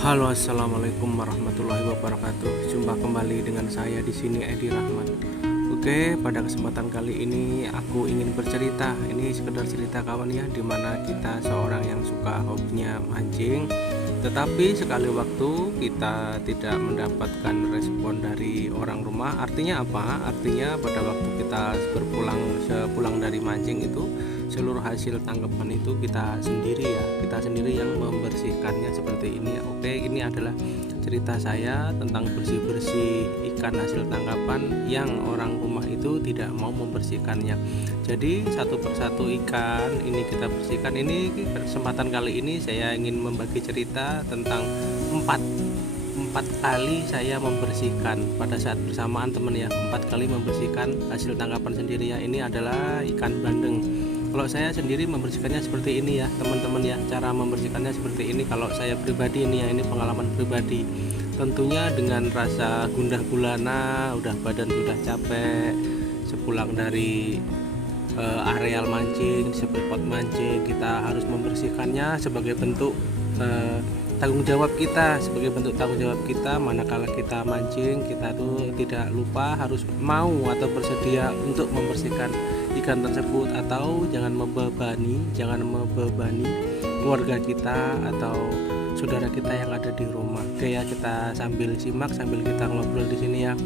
Halo, assalamualaikum warahmatullahi wabarakatuh. Jumpa kembali dengan saya di sini Edi Rahmat. Oke, pada kesempatan kali ini aku ingin bercerita. Ini sekedar cerita kawan ya, dimana kita seorang yang suka hobinya mancing, tetapi sekali waktu kita tidak mendapatkan respon dari orang rumah. Artinya apa? Artinya pada waktu kita sepulang dari mancing itu, seluruh hasil tangkapan itu kita sendiri ya, kita sendiri yang membersihkannya seperti ini. Oke, ini adalah cerita saya tentang bersih-bersih ikan hasil tangkapan yang orang rumah itu tidak mau membersihkannya. Jadi satu persatu ikan ini kita bersihkan. Ini kesempatan kali ini saya ingin membagi cerita tentang empat kali saya membersihkan pada saat bersamaan teman ya, 4 kali membersihkan hasil tangkapan sendiri ya. Ini adalah ikan bandeng. Kalau saya sendiri membersihkannya seperti ini ya teman-teman ya, cara membersihkannya seperti ini. Kalau saya pribadi ini ya, ini pengalaman pribadi, tentunya dengan rasa gundah gulana, udah badan sudah capek sepulang dari areal mancing, spot mancing, kita harus membersihkannya sebagai bentuk tanggung jawab kita, manakala kita mancing, kita tuh tidak lupa harus mau atau bersedia untuk membersihkan ikan tersebut, atau jangan membebani keluarga kita atau saudara kita yang ada di rumah. Oke ya, kita sambil simak sambil kita ngobrol di sini ya.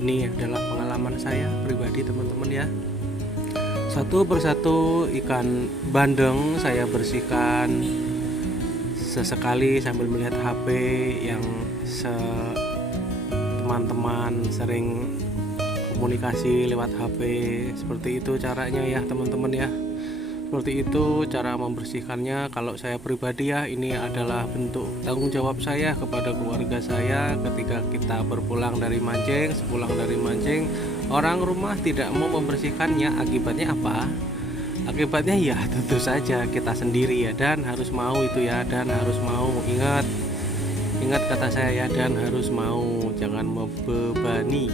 Ini adalah pengalaman saya pribadi teman-teman ya. Satu persatu ikan bandeng saya bersihkan sesekali sambil melihat HP yang teman-teman sering komunikasi lewat HP. Seperti itu caranya ya teman-teman ya, seperti itu cara membersihkannya. Kalau saya pribadi ya, ini adalah bentuk tanggung jawab saya kepada keluarga saya. Ketika kita sepulang dari mancing, orang rumah tidak mau membersihkannya, akibatnya apa? Akibatnya ya tentu saja kita sendiri ya, dan harus mau itu ya, dan harus mau ingat kata saya ya, dan harus mau, jangan membebani,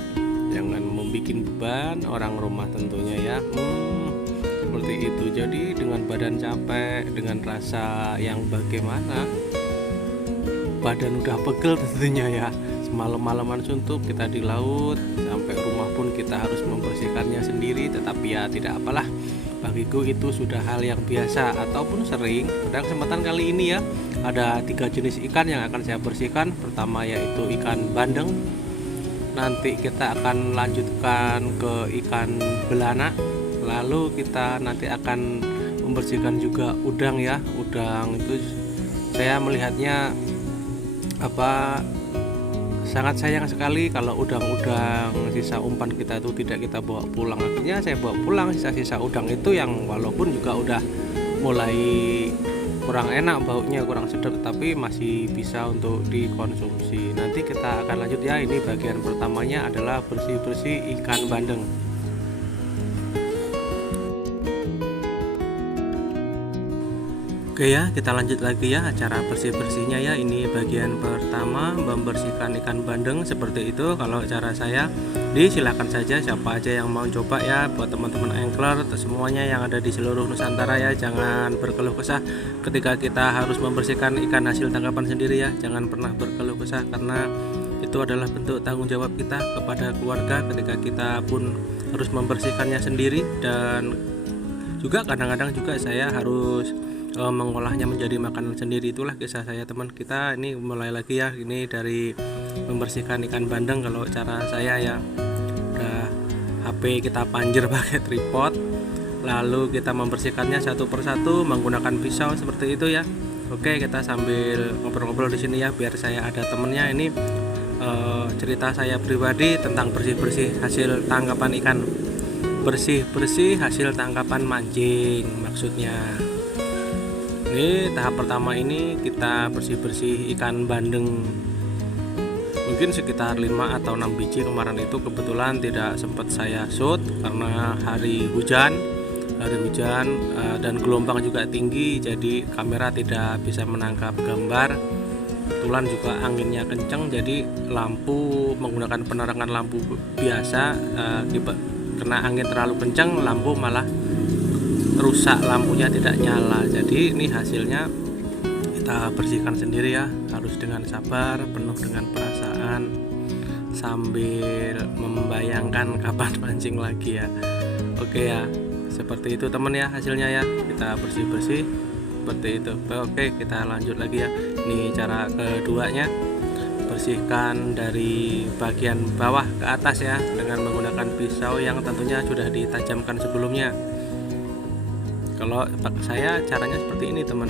jangan membuat beban orang rumah tentunya ya. Seperti itu. Jadi dengan badan capek, dengan rasa yang bagaimana, badan udah pegel tentunya ya, semalam-malaman suntuk kita di laut, sampai rumah pun kita harus membersihkannya sendiri. Tetapi ya tidak apalah, bagiku itu sudah hal yang biasa ataupun sering. Pada kesempatan kali ini ya, ada 3 jenis ikan yang akan saya bersihkan. Pertama yaitu ikan bandeng, nanti kita akan lanjutkan ke ikan belana, lalu kita nanti akan membersihkan juga udang ya. Udang itu saya melihatnya sangat sayang sekali kalau udang-udang sisa umpan kita itu tidak kita bawa pulang. Akhirnya saya bawa pulang sisa-sisa udang itu, yang walaupun juga udah mulai kurang enak baunya, kurang sedap, tapi masih bisa untuk dikonsumsi. Nanti kita akan lanjut ya. Ini bagian pertamanya adalah bersih-bersih ikan bandeng. Oke ya, kita lanjut lagi ya acara bersih-bersihnya ya. Ini bagian pertama, membersihkan ikan bandeng seperti itu. Kalau cara saya, silakan saja siapa aja yang mau coba ya. Buat teman-teman angler semuanya yang ada di seluruh Nusantara ya, jangan berkeluh kesah ketika kita harus membersihkan ikan hasil tangkapan sendiri ya. Jangan pernah berkeluh kesah, karena itu adalah bentuk tanggung jawab kita kepada keluarga ketika kita pun harus membersihkannya sendiri. Dan juga kadang-kadang juga saya harus mengolahnya menjadi makanan sendiri. Itulah kisah saya teman. Kita ini mulai lagi ya, ini dari membersihkan ikan bandeng. Kalau cara saya ya, udah HP kita panjer pakai tripod, lalu kita membersihkannya satu persatu menggunakan pisau seperti itu ya. Oke, kita sambil ngobrol-ngobrol di sini ya, biar saya ada temennya. Ini cerita saya pribadi tentang bersih-bersih hasil tangkapan ikan, bersih-bersih hasil tangkapan mancing maksudnya. Ini tahap pertama, ini kita bersih-bersih ikan bandeng, mungkin sekitar 5 atau 6 biji. Kemarin itu kebetulan tidak sempat saya shoot karena hari hujan dan gelombang juga tinggi, jadi kamera tidak bisa menangkap gambar. Kebetulan juga anginnya kencang, jadi lampu menggunakan penerangan lampu biasa, karena angin terlalu kencang, lampu malah rusak, lampunya tidak nyala. Jadi ini hasilnya kita bersihkan sendiri ya, harus dengan sabar, penuh dengan perasaan, sambil membayangkan kapan mancing lagi ya. Oke ya, seperti itu teman ya hasilnya ya, kita bersih-bersih seperti itu. Oke, kita lanjut lagi ya. Ini cara keduanya, bersihkan dari bagian bawah ke atas ya, dengan menggunakan pisau yang tentunya sudah ditajamkan sebelumnya. Kalau saya caranya seperti ini teman,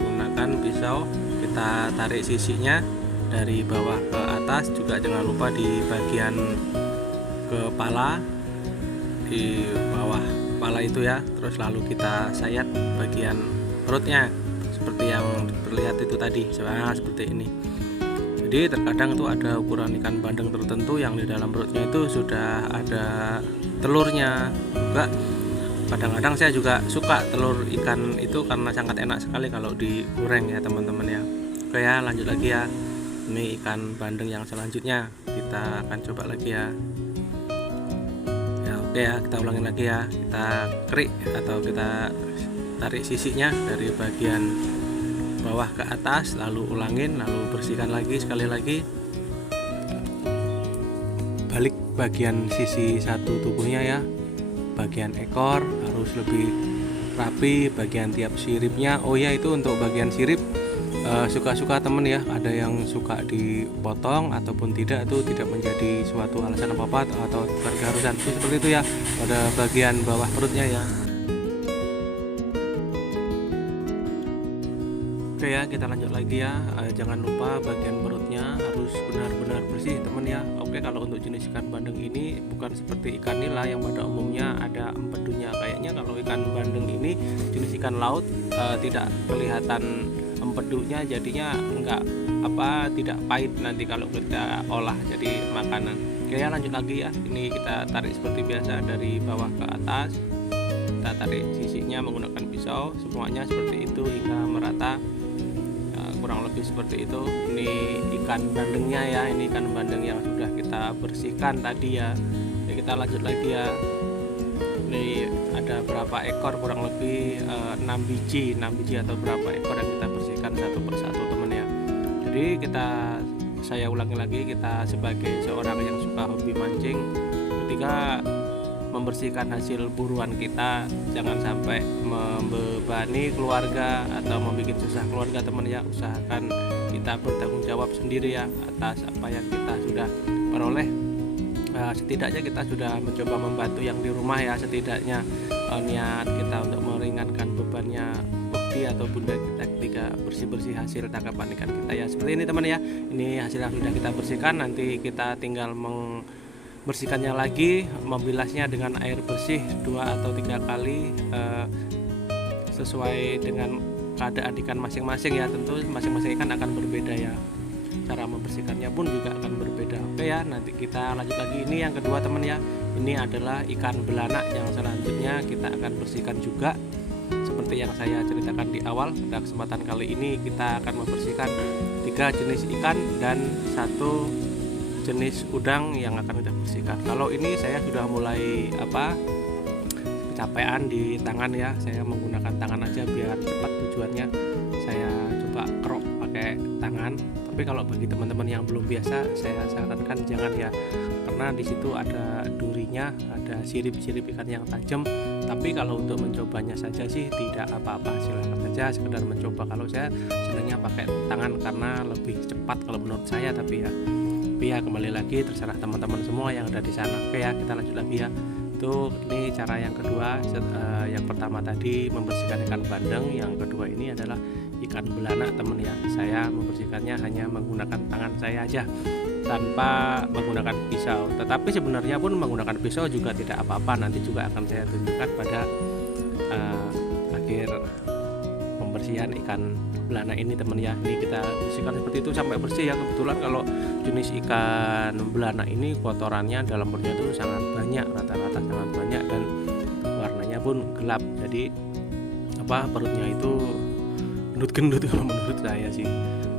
menggunakan pisau kita tarik sisinya dari bawah ke atas, juga jangan lupa di bagian kepala, di bawah kepala itu ya, terus lalu kita sayat bagian perutnya seperti yang terlihat itu tadi, seperti ini. Jadi terkadang itu ada ukuran ikan bandeng tertentu yang di dalam perutnya itu sudah ada telurnya juga. Kadang-kadang saya juga suka telur ikan itu karena sangat enak sekali kalau digoreng ya teman-teman ya. Oke ya, lanjut lagi ya. Ini ikan bandeng yang selanjutnya kita akan coba lagi ya. Ya oke ya, kita ulangin lagi ya. Kita kerik atau kita tarik sisinya dari bagian bawah ke atas, lalu ulangin, lalu bersihkan lagi sekali lagi. Balik bagian sisi satu tubuhnya ya. Bagian ekor harus lebih rapi, bagian tiap siripnya. Oh ya, itu untuk bagian sirip suka-suka temen ya, ada yang suka dipotong ataupun tidak, itu tidak menjadi suatu alasan apa-apa atau keharusan itu seperti itu ya, pada bagian bawah perutnya ya. Oke ya, kita lanjut lagi ya. Jangan lupa bagian perutnya harus benar-benar bersih teman ya. Oke, kalau untuk jenis ikan bandeng ini bukan seperti ikan nila yang pada umumnya ada empedunya. Kayaknya kalau ikan bandeng ini jenis ikan laut, tidak kelihatan empedunya, jadinya tidak pahit nanti kalau kita olah jadi makanan. Oke ya, lanjut lagi ya. Ini kita tarik seperti biasa dari bawah ke atas. Kita tarik sisinya menggunakan pisau, semuanya seperti itu hingga merata. Kurang lebih seperti itu. Ini ikan bandengnya ya, ini ikan bandeng yang sudah kita bersihkan tadi ya. Jadi kita lanjut lagi ya. Ini ada berapa ekor, kurang lebih 6 biji atau berapa ekor yang kita bersihkan satu persatu teman ya. Jadi saya ulangi lagi, kita sebagai seorang yang suka hobi mancing, ketika membersihkan hasil buruan kita, jangan sampai membebani keluarga atau membuat susah keluarga teman ya. Usahakan kita bertanggung jawab sendiri ya atas apa yang kita sudah peroleh. Setidaknya kita sudah mencoba membantu yang di rumah ya, setidaknya niat kita untuk meringankan bebannya bukti atau bunda kita ketika bersih-bersih hasil tangkapan ikan kita ya. Seperti ini teman ya, ini hasil yang sudah kita bersihkan. Nanti kita tinggal bersihkannya lagi, membilasnya dengan air bersih 2 atau 3 kali, sesuai dengan keadaan ikan masing-masing ya. Tentu masing-masing ikan akan berbeda ya, cara membersihkannya pun juga akan berbeda. Oke ya, nanti kita lanjut lagi. Ini yang kedua teman ya, ini adalah ikan belanak yang selanjutnya kita akan bersihkan juga seperti yang saya ceritakan di awal. Pada kesempatan kali ini kita akan membersihkan 3 jenis ikan dan 1 jenis udang yang akan kita bersihkan. Kalau ini saya sudah mulai kecapean di tangan ya, saya menggunakan tangan aja biar cepat tujuannya. Saya coba kerok pakai tangan, tapi kalau bagi teman-teman yang belum biasa, saya sarankan jangan ya, karena di situ ada durinya, ada sirip-sirip ikan yang tajam. Tapi kalau untuk mencobanya saja sih tidak apa-apa, silakan saja sekedar mencoba. Kalau saya senangnya pakai tangan karena lebih cepat kalau menurut saya, tapi ya kembali lagi terserah teman-teman semua yang ada di sana. Oke ya, kita lanjut lagi ya. Ini cara yang kedua. Yang pertama tadi membersihkan ikan bandeng, yang kedua ini adalah ikan belanak teman ya. Saya membersihkannya hanya menggunakan tangan saya aja tanpa menggunakan pisau. Tetapi sebenarnya pun menggunakan pisau juga tidak apa-apa, nanti juga akan saya tunjukkan pada akhir pembersihan ikan belanak ini teman ya. Ini kita bersihkan seperti itu sampai bersih ya. Kebetulan kalau jenis ikan belanak ini kotorannya dalam perutnya itu sangat banyak, rata-rata sangat banyak, dan warnanya pun gelap. Jadi perutnya itu gendut-gendut kalau menurut saya sih.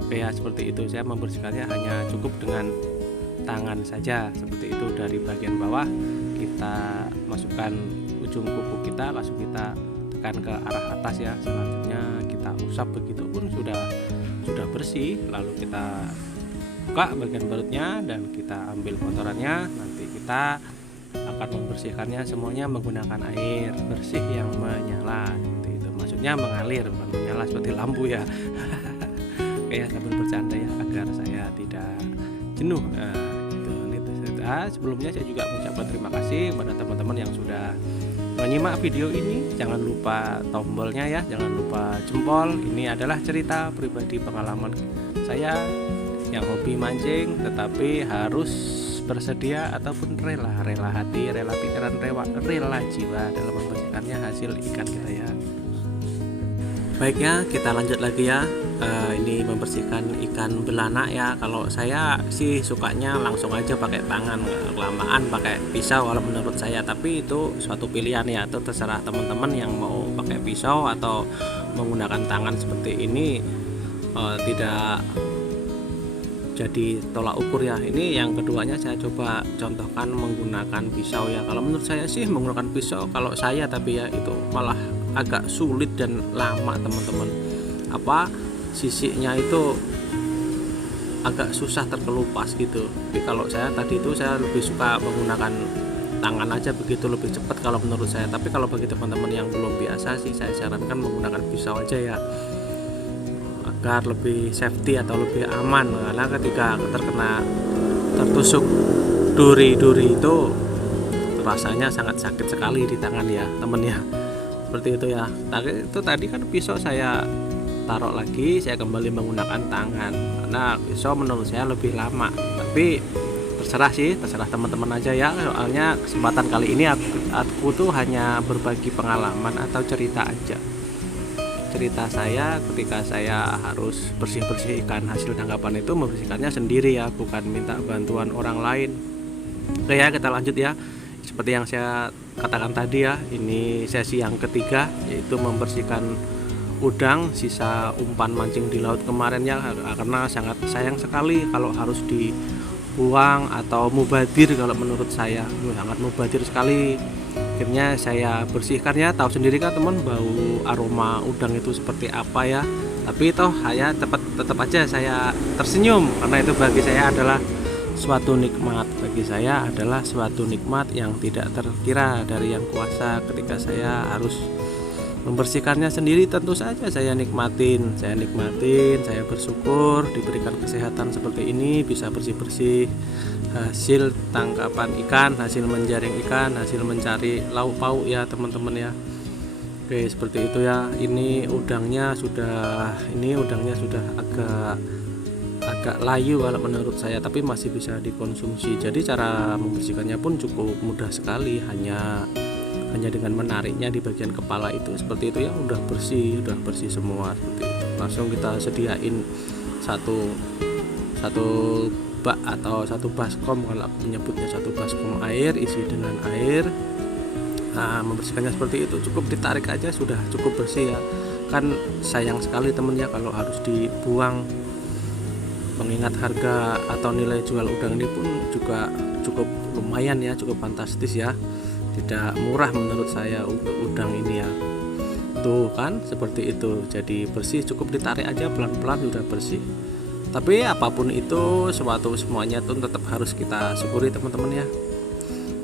Oke ya, seperti itu. Saya membersihkannya hanya cukup dengan tangan saja seperti itu. Dari bagian bawah kita masukkan ujung kuku kita, langsung kita tekan ke arah atas ya. Selanjutnya kita kita usap begitu pun sudah bersih. Lalu kita buka bagian perutnya dan kita ambil kotorannya. Nanti kita akan membersihkannya semuanya menggunakan air bersih yang menyala seperti itu. Maksudnya mengalir, bukan menyala seperti lampu ya. Kayak sambil bercanda ya agar saya tidak jenuh. Sebelumnya saya juga mengucapkan terima kasih kepada teman-teman yang sudah menyimak video ini. Jangan lupa tombolnya ya, jangan lupa jempol. Ini adalah cerita pribadi pengalaman saya yang hobi mancing, tetapi harus bersedia ataupun rela hati, rela pikiran, rela jiwa dalam membersihkannya hasil ikan kita ya. Baik ya, kita lanjut lagi ya. Ini membersihkan ikan belanak ya. Kalau saya sih sukanya langsung aja pakai tangan, kelamaan pakai pisau kalau menurut saya. Tapi itu suatu pilihan ya, itu terserah teman-teman yang mau pakai pisau atau menggunakan tangan seperti ini. Tidak jadi tolak ukur ya. Ini yang keduanya saya coba contohkan menggunakan pisau ya. Kalau menurut saya sih menggunakan pisau, kalau saya tapi ya itu malah agak sulit dan lama teman-teman. Sisiknya itu agak susah terkelupas gitu. Tapi kalau saya tadi itu saya lebih suka menggunakan tangan aja, begitu lebih cepat kalau menurut saya. Tapi kalau bagi teman-teman yang belum biasa sih saya sarankan menggunakan pisau aja ya, agar lebih safety atau lebih aman. Karena ketika tertusuk duri-duri itu rasanya sangat sakit sekali di tangan ya temen ya. Seperti itu ya. Itu tadi kan pisau saya taruh lagi, saya kembali menggunakan tangan karena pisau menurut saya lebih lama. Tapi terserah teman-teman aja ya. Soalnya kesempatan kali ini aku tuh hanya berbagi pengalaman atau cerita aja. Cerita saya ketika saya harus bersih-bersih ikan hasil tangkapan itu, membersihkannya sendiri ya, bukan minta bantuan orang lain. Oke ya, kita lanjut ya. Seperti yang saya katakan tadi ya, ini sesi yang ketiga, yaitu membersihkan udang sisa umpan mancing di laut kemarin ya. Karena sangat sayang sekali kalau harus dibuang atau mubadir. Kalau menurut saya sangat mubadir sekali. Akhirnya saya bersihkan ya, tahu sendiri kan teman bau aroma udang itu seperti apa ya. Tapi toh saya tetap aja saya tersenyum, karena itu bagi saya adalah suatu nikmat. Bagi saya adalah suatu nikmat yang tidak terkira dari Yang Kuasa. Ketika saya harus membersihkannya sendiri, tentu saja saya nikmatin, saya bersyukur diberikan kesehatan seperti ini, bisa bersih-bersih hasil tangkapan ikan, hasil menjaring ikan, hasil mencari lauk pauk ya teman-teman ya. Oke, seperti itu ya. Ini udangnya sudah agak layu kalau menurut saya, tapi masih bisa dikonsumsi. Jadi cara membersihkannya pun cukup mudah sekali, hanya dengan menariknya di bagian kepala itu seperti itu ya, udah bersih semua seperti itu. Langsung kita sediain satu bak atau satu baskom, kalau menyebutnya satu baskom air, isi dengan air. Nah, membersihkannya seperti itu, cukup ditarik aja sudah cukup bersih ya. Kan sayang sekali temen ya kalau harus dibuang, mengingat harga atau nilai jual udang ini pun juga cukup lumayan ya, cukup fantastis ya. Tidak murah menurut saya untuk udang ini ya. Tuh kan seperti itu. Jadi bersih, cukup ditarik aja pelan-pelan sudah bersih. Tapi apapun itu, semuanya tuh tetap harus kita syukuri teman-teman ya.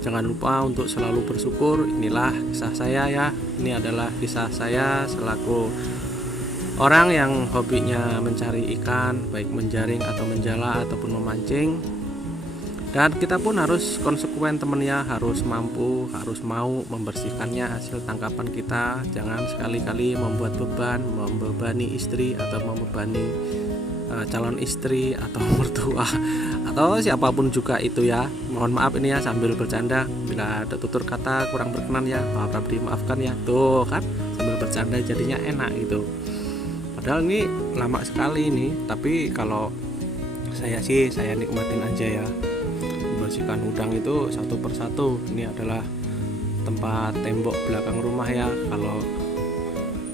Jangan lupa untuk selalu bersyukur. Inilah kisah saya ya. Ini adalah kisah saya selaku orang yang hobinya mencari ikan, baik menjaring atau menjala ataupun memancing. Dan kita pun harus konsekuen teman ya, harus mampu, harus mau membersihkannya hasil tangkapan kita. Jangan sekali-kali membuat beban, membebani istri atau membebani calon istri atau mertua atau siapapun juga itu ya. Mohon maaf ini ya sambil bercanda, bila ada tutur kata kurang berkenan ya, maaf dimaafkan ya. Tuh kan sambil bercanda jadinya enak gitu. Padahal ini lama sekali ini, tapi kalau saya sih saya nikmatin aja ya. Membersihkan udang itu satu persatu. Ini adalah tempat tembok belakang rumah ya. Kalau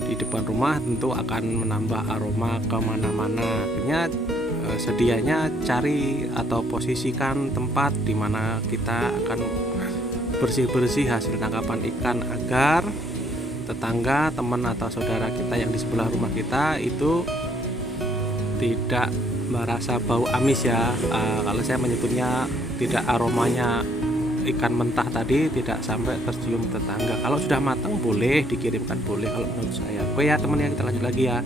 di depan rumah tentu akan menambah aroma kemana-mana. Akhirnya sedianya cari atau posisikan tempat di mana kita akan bersih-bersih hasil tangkapan ikan agar tetangga, teman atau saudara kita yang di sebelah rumah kita itu tidak merasa bau amis ya. Kalau saya menyebutnya tidak aromanya ikan mentah tadi tidak sampai tercium tetangga. Kalau sudah matang boleh dikirimkan, boleh kalau menurut saya. Oke ya teman ya, kita lanjut lagi ya.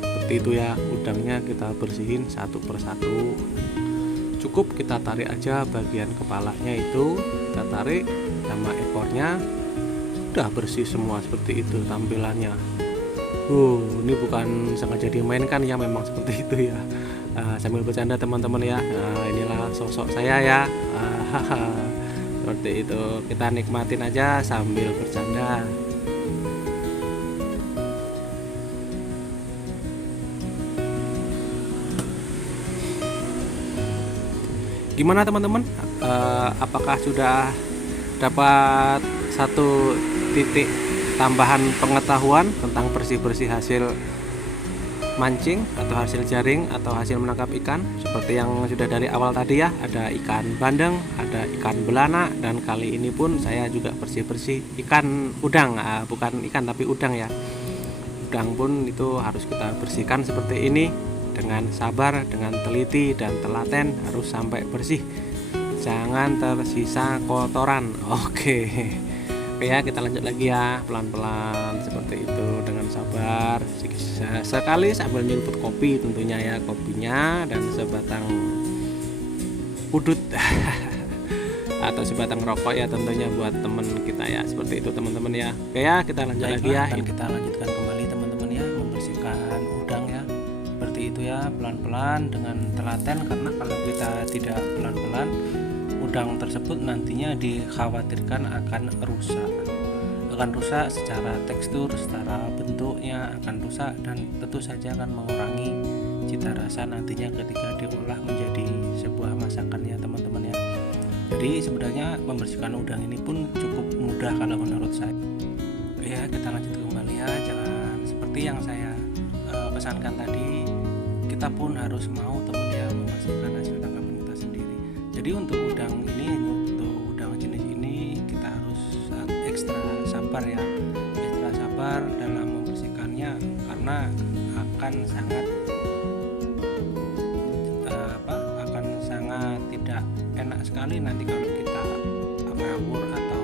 Seperti itu ya, udangnya kita bersihin satu persatu. Cukup kita tarik aja bagian kepalanya itu, kita tarik sama ekornya, sudah bersih semua. Seperti itu tampilannya. Ini bukan sengaja dimainkan ya, memang seperti itu ya. Sambil bercanda teman-teman ya. Inilah sosok saya ya. Seperti itu, kita nikmatin aja sambil bercanda. Gimana teman-teman? Apakah sudah dapat satu titik tambahan pengetahuan tentang bersih-bersih hasil mancing atau hasil jaring atau hasil menangkap ikan? Seperti yang sudah dari awal tadi ya, ada ikan bandeng, ada ikan belana, dan kali ini pun saya juga bersih-bersih ikan udang. Bukan ikan tapi udang ya. Udang pun itu harus kita bersihkan seperti ini, dengan sabar, dengan teliti dan telaten, harus sampai bersih, jangan tersisa kotoran. Oke ya, kita lanjut lagi ya, pelan-pelan seperti itu, dengan sabar. Sekali sambil nyeruput kopi tentunya ya, kopinya dan sebatang udut atau sebatang rokok ya tentunya buat temen kita ya, seperti itu teman-teman ya. Oke ya, kita lanjut lagi ya. Kita lanjutkan kembali teman-teman ya, membersihkan udang ya. Seperti itu ya, pelan-pelan dengan telaten, karena kalau kita tidak pelan-pelan, udang tersebut nantinya dikhawatirkan akan rusak secara tekstur, secara bentuknya akan rusak, dan tentu saja akan mengurangi cita rasa nantinya ketika diolah menjadi sebuah masakan ya teman-teman ya. Jadi sebenarnya membersihkan udang ini pun cukup mudah kalau menurut saya ya. Kita lanjut kembali ya, jangan seperti yang saya pesankan tadi, kita pun harus mau teman ya membersihkan hasil tangkapan kita sendiri. Jadi untuk udang jenis ini kita harus ekstra sabar ya, ekstra sabar dalam membersihkannya, karena akan sangat tidak enak sekali nanti kalau kita ngawur atau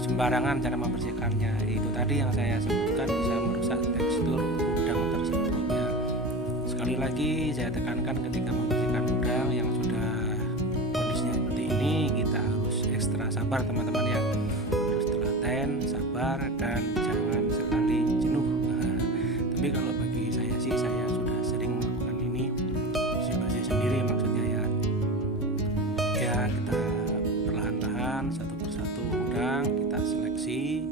sembarangan cara membersihkannya. Itu tadi yang saya sebutkan, bisa merusak tekstur udang tersebutnya. Sekali lagi saya tekankan, ketika membersihkan udang yang sudah kondisinya seperti ini, kita harus ekstra sabar teman-teman ya, harus telaten, sabar, dan jangan sekali jenuh. Tapi kalau bagi saya sih, saya sudah sering melakukan ini bersih-bersih sendiri maksudnya ya. Kita perlahan-lahan satu persatu udang kita seleksi.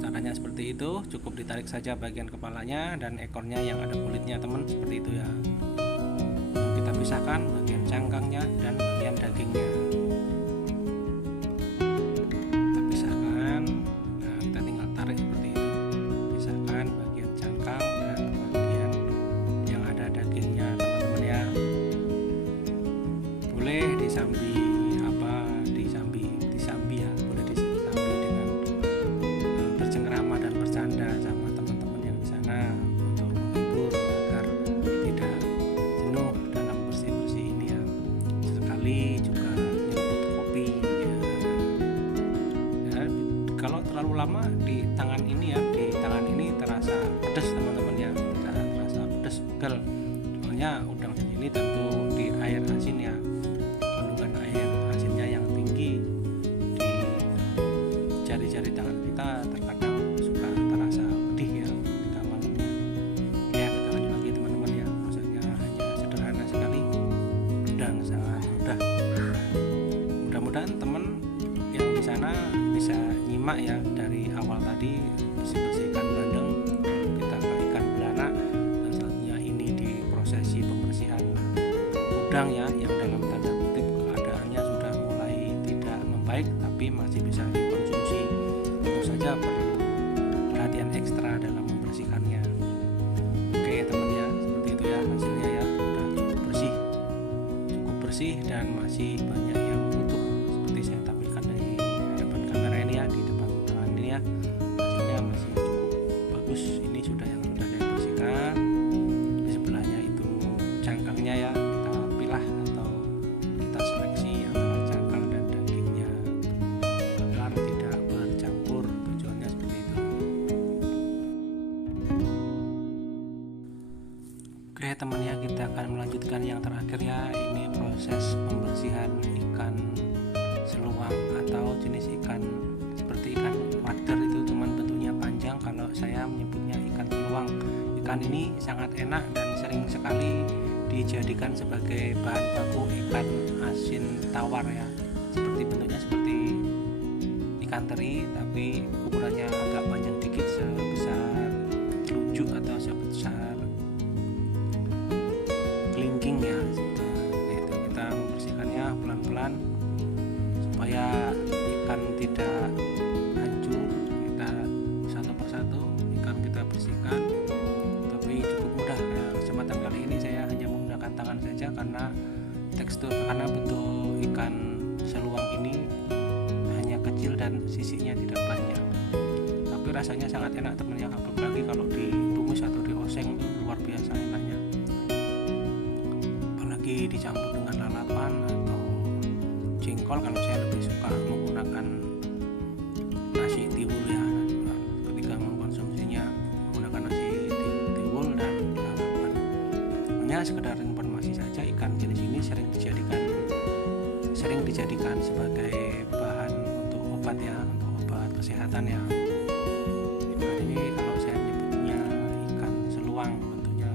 Caranya seperti itu, cukup ditarik saja bagian kepalanya dan ekornya yang ada kulitnya teman, seperti itu ya. Kita pisahkan bagian cangkangnya dan bagian dagingnya. Kita pisahkan, nah kita tinggal tarik seperti itu. Pisahkan bagian cangkang dan bagian yang ada dagingnya teman-teman ya. Boleh disambi ya, boleh disambi dengan bercengkrama dan bercanda sama teman-teman yang di sana untuk menghibur agar tidak jenuh dalam bersih-bersih ini ya. Sekali juga nyeruput kopi ya. Kalau terlalu lama di tangan ini ya, di tangan ini terasa pedas teman-teman ya, terasa pedas pegal. Soalnya udang ini tentu di air asin ya, kandungan air asinnya yang tinggi. Di jari-jari tangan kita terkadang suka terasa pedih ya ketika malamnya ya. Kita lanjut lagi teman-teman ya, prosesnya hanya sederhana sekali dan sangat mudah. Mudah-mudahan teman yang di sana bisa nyimak ya dari awal tadi, bersih-bersih ikan bandeng, lalu kita ke ikan belana, dan selanjutnya ini di prosesi pembersihan udang ya, yang dalam tanda kutip keadaannya sudah mulai tidak membaik tapi masih bisa dikonsumsi. Tentu saja perlu perhatian ekstra dalam membersihkannya. Oke teman ya, seperti itu ya hasilnya ya, sudah cukup bersih dan masih banyak yang utuh seperti saya tampilkan dari hadapan kamera ini ya, di depan tangan ini ya. Oke teman ya, kita akan melanjutkan yang terakhir ya. Ini proses pembersihan ikan seluang atau jenis ikan seperti ikan wader, itu cuman bentuknya panjang. Kalau saya menyebutnya ikan seluang. Ikan ini sangat enak dan sering sekali dijadikan sebagai bahan baku ikan asin tawar ya. Seperti bentuknya seperti ikan teri, tapi ukurannya agak panjang dikit, sebesar telunjuk atau sebesar kelingking ya. Itu kita membersihkannya pelan-pelan supaya ikan tidak hancur. Kita satu persatu ikan kita bersihkan, tapi cukup mudah ya. Kesempatan kali ini saya hanya menggunakan tangan saja karena bentuk ikan seluang ini hanya kecil dan sisinya tidak banyak, tapi rasanya sangat enak teman ya. Apalagi kalau ditumis atau dioseng itu luar biasa enaknya, apalagi dicampur dengan lalapan atau jengkol. Kalau saya lebih suka menggunakan nasi tiwul ya, ketika mengkonsumsinya menggunakan nasi tiwul dan lalapan. Hanya sekedar informasi saja, ikan jenis ini sering dijadikan sebagai bahan untuk obat ya, untuk obat kesehatan ya. Ikan ini kalau saya menyebutnya ikan seluang, bentuknya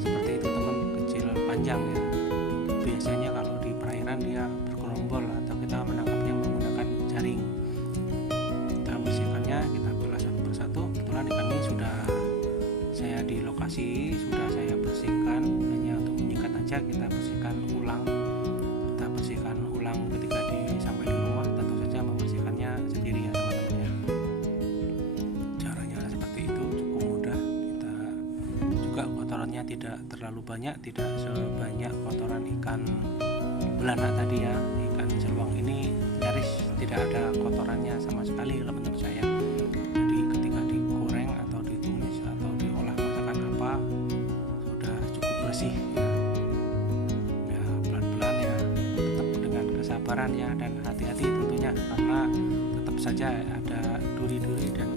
seperti itu teman, kecil panjang ya. Biasanya kalau di perairan dia bergerombol atau kita menangkapnya menggunakan jaring. Kita bersihkannya, kita pilah satu persatu. Kebetulan ikan ini sudah saya di lokasi, sudah saya bersihkan, hanya untuk menyikat aja. Kita bersihkan ulang ketika sampai di rumah. Tentu saja membersihkannya sendiri ya teman-teman ya. Caranya seperti itu, cukup mudah. Kita juga kotorannya tidak terlalu banyak, tidak sebanyak kotoran ikan belanak tadi ya. Ikan seluang ini nyaris tidak ada kotorannya sama sekali kalau menurut saya. Jadi ketika digoreng atau ditumis atau diolah masakan apa, sudah cukup bersih ya. Pelan-pelan ya, tetap dengan kesabaran ya, dan hati-hati tentunya, karena tetap saja ada duri-duri dan